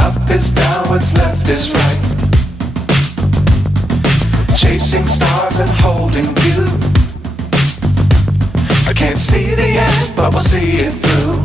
up is down, what's left is right. Chasing stars and holding you. I can't see the end, but we'll see it through.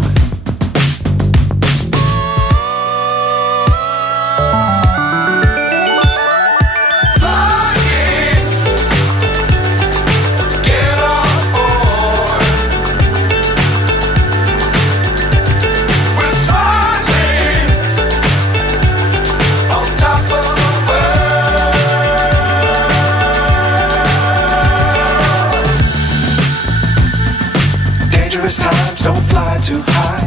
Times don't fly too high.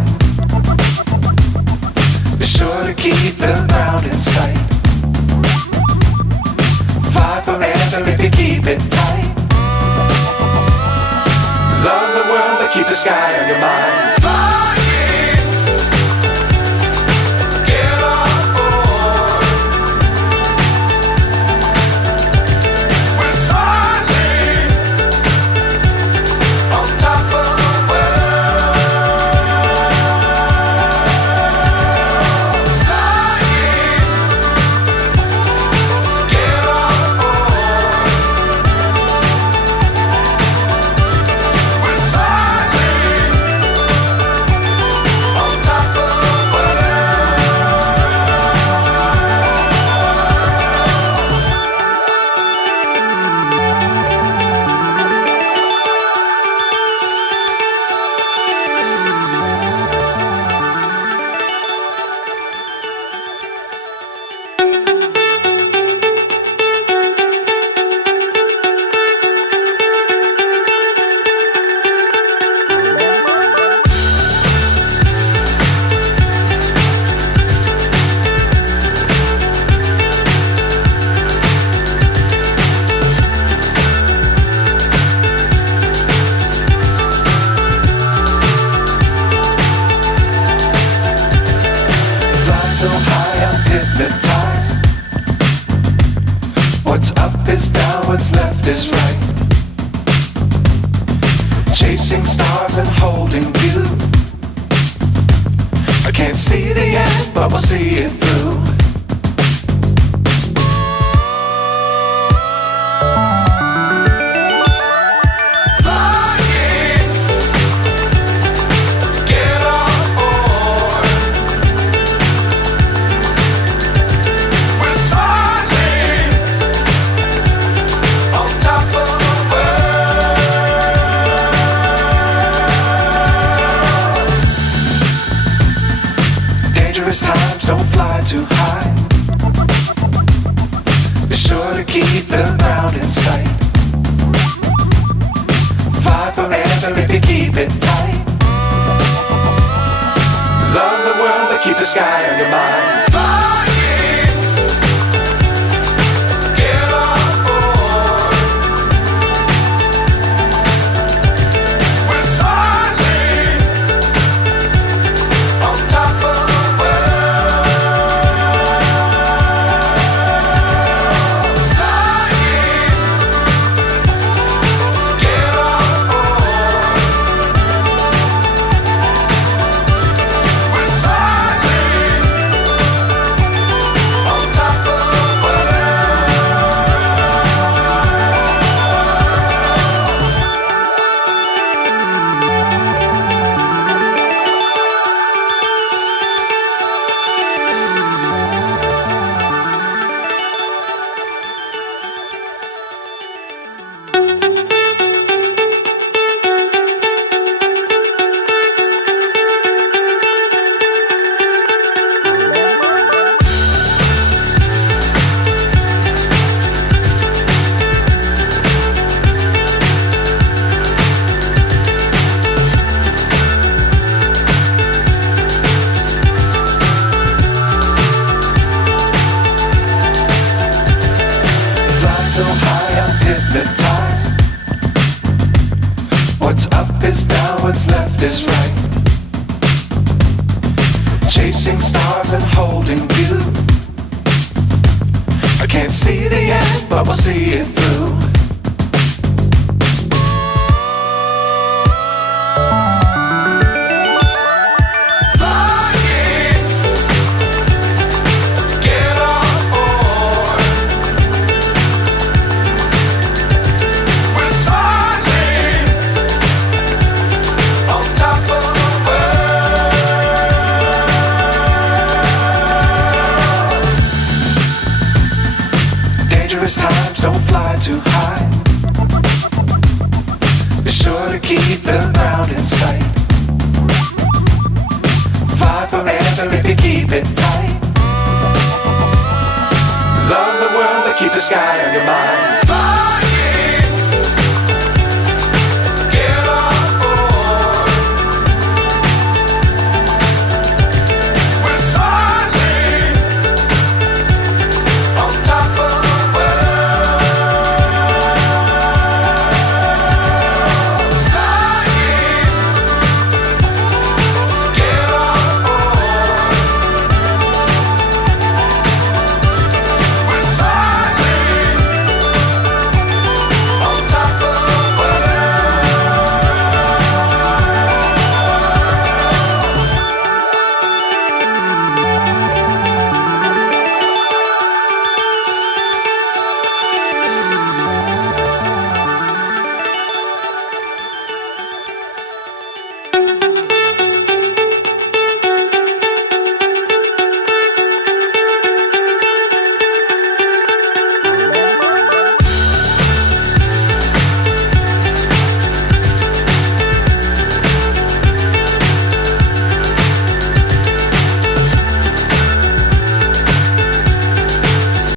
Be sure to keep the ground in sight. Fly forever if you keep it tight. Love the world but keep the sky on your mind. So high I'm hypnotized. What's up is down, what's left is right. Chasing stars and holding you. I can't see the end, but we'll see it through. Times don't fly too high. Be sure to keep the ground in sight. Fly forever if you keep it tight. Love the world but keep the sky on your mind. So high I'm hypnotized. What's up is down, what's left is right. Chasing stars and holding you. I can't see the end, but we'll see it through. too high. Be sure to keep the ground in sight. Fly forever if you keep it tight. Love the world, but keep the sky on your mind.